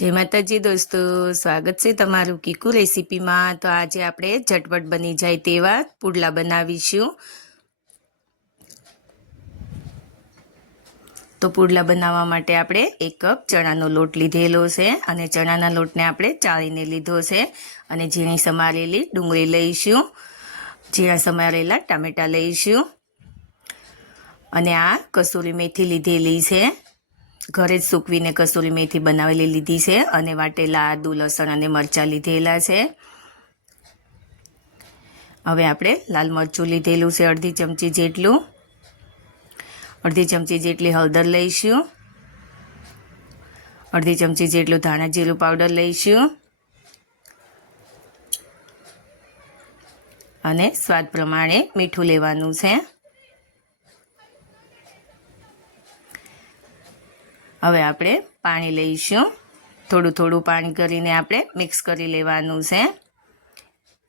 જય માતાજી દોસ્તો, સ્વાગત છે તમારું કીકુ રેસીપીમાં. તો આજે આપણે ઝટપટ બની જાય તેવા પુડલા બનાવીશું. તો પુડલા બનાવવા માટે આપણે એક કપ ચણાનો લોટ લીધેલો છે અને ચણાના લોટને આપણે ચાળીને લીધો છે અને ઝીણી સમારેલી ડુંગળી લઈશું. ઝીણા સમારેલા ટામેટાં લઈશું. અને આ કસૂરી મેથી લીધેલી છે. ઘરે જ સૂકવીને કસૂરી મેથી બનાવેલી લીધી છે અને વાટેલા આદુ, લસણ અને મરચાં લીધેલા છે. હવે આપણે લાલ મરચું લીધેલું છે, અડધી ચમચી જેટલું. અડધી ચમચી જેટલી હળદર લઈશું. અડધી ચમચી જેટલું ધાણા જીરું પાવડર લઈશું. અને સ્વાદ પ્રમાણે મીઠું લેવાનું છે. હવે આપણે પાણી લઈશું. થોડું થોડું પાણી કરીને આપણે મિક્સ કરી લેવાનું છે.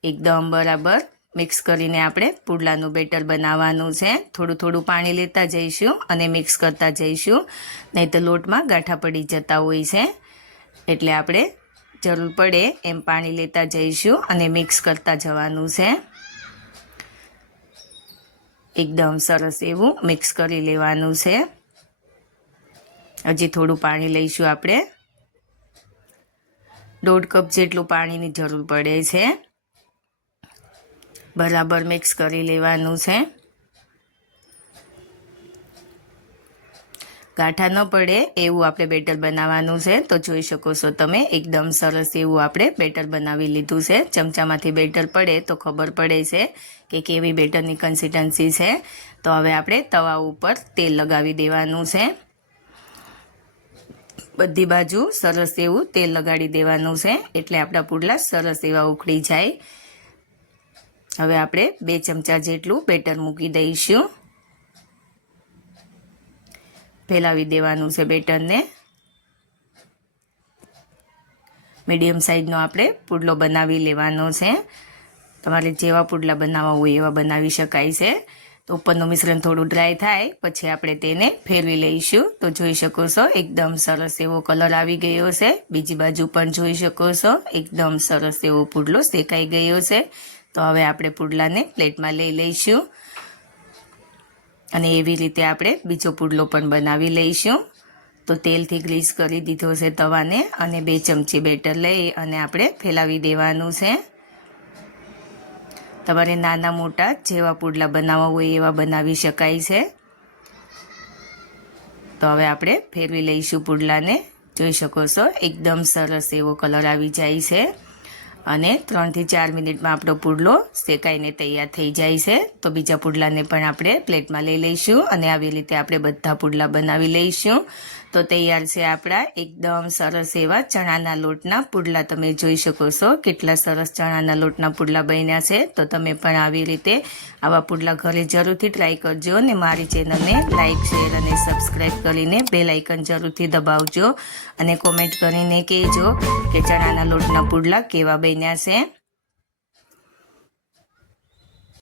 એકદમ બરાબર મિક્સ કરીને આપણે પુડલાનું બેટર બનાવવાનું છે. થોડું થોડું પાણી લેતા જઈશું અને મિક્સ કરતા જઈશું. નહીં તો લોટમાં ગાંઠા પડી જતા હોય છે. એટલે આપણે જરૂર પડે એમ પાણી લેતા જઈશું અને મિક્સ કરતા જવાનું છે. એકદમ સરસ એવું મિક્સ કરી લેવાનું છે. હજી થોડું પાણી લઈશું આપણે. દોઢ કપ જેટલું પાણીની જરૂર પડે છે. બરાબર મિક્સ કરી લેવાનું છે. ગાંઠા ન પડે એવું આપણે બેટર બનાવવાનું છે. તો જોઈ શકો છો તમે, એકદમ સરસ એવું આપણે બેટર બનાવી લીધું છે. ચમચામાંથી બેટર પડે તો ખબર પડે છે કે કેવી બેટરની કન્સિસ્ટન્સી છે. તો હવે આપણે તવા ઉપર તેલ લગાવી દેવાનું છે. બધી બાજુ સરસ એવું તેલ લગાડી દેવાનું છે. એટલે આપણા પુડલા સરસ એવા ઉખડી જાય. હવે આપણે બે ચમચા જેટલું બેટર મૂકી દઈશું. ફેલાવી દેવાનું છે બેટરને. મીડિયમ સાઇઝનો આપણે પુડલો બનાવી લેવાનો છે. તમારે જેવા પુડલા બનાવવા હોય એવા બનાવી શકાય છે. તો ઉપરનું મિશ્રણ થોડું ડ્રાય થાય, પછી આપણે તેને ફેરવી લઈશું. તો જોઈ શકો છો, એકદમ સરસ એવો કલર આવી ગયો છે. બીજી બાજુ પણ જોઈ શકો છો, એકદમ સરસ એવો પુડલો શેકાઈ ગયો છે. તો હવે આપણે પુડલાને પ્લેટમાં લઈ લઈશું. અને એવી રીતે આપણે બીજો પુડલો પણ બનાવી લઈશું. તો તેલથી ગ્રીસ કરી દીધો છે તવાને, અને બે ચમચી બેટર લઈ અને આપણે ફેલાવી દેવાનું છે. તમારે નાના મોટા જેવા પુડલા બનાવવા હોય એવા બનાવી શકાય છે. તો હવે આપણે ફેરવી લઈશું પુડલાને. જોઈ શકો છો, એકદમ સરસ એવો કલર આવી જાય છે. અને ત્રણથી ચાર મિનિટમાં આપણો પુડલો શેકાઈને તૈયાર થઈ જાય છે. તો બીજા પુડલાને પણ આપણે પ્લેટમાં લઈ લઈશું અને આવી રીતે આપણે બધા પુડલા બનાવી લઈશું. તો તૈયાર છે આપણા એકદમ સરસ એવા ચણાના લોટના પુડલા. તમે જોઈ શકો છો કેટલા સરસ ચણાના લોટના પુડલા બન્યા છે. તો તમે પણ આવી રીતે આવા પુડલા ઘરે જરૂરથી ટ્રાય કરજો અને મારી ચેનલને લાઇક શેર અને સબસ્ક્રાઈબ કરીને બે લાઇકન જરૂરથી દબાવજો અને કોમેન્ટ કરીને કહેજો કે ચણાના લોટના પુડલા કેવા બન્યા છે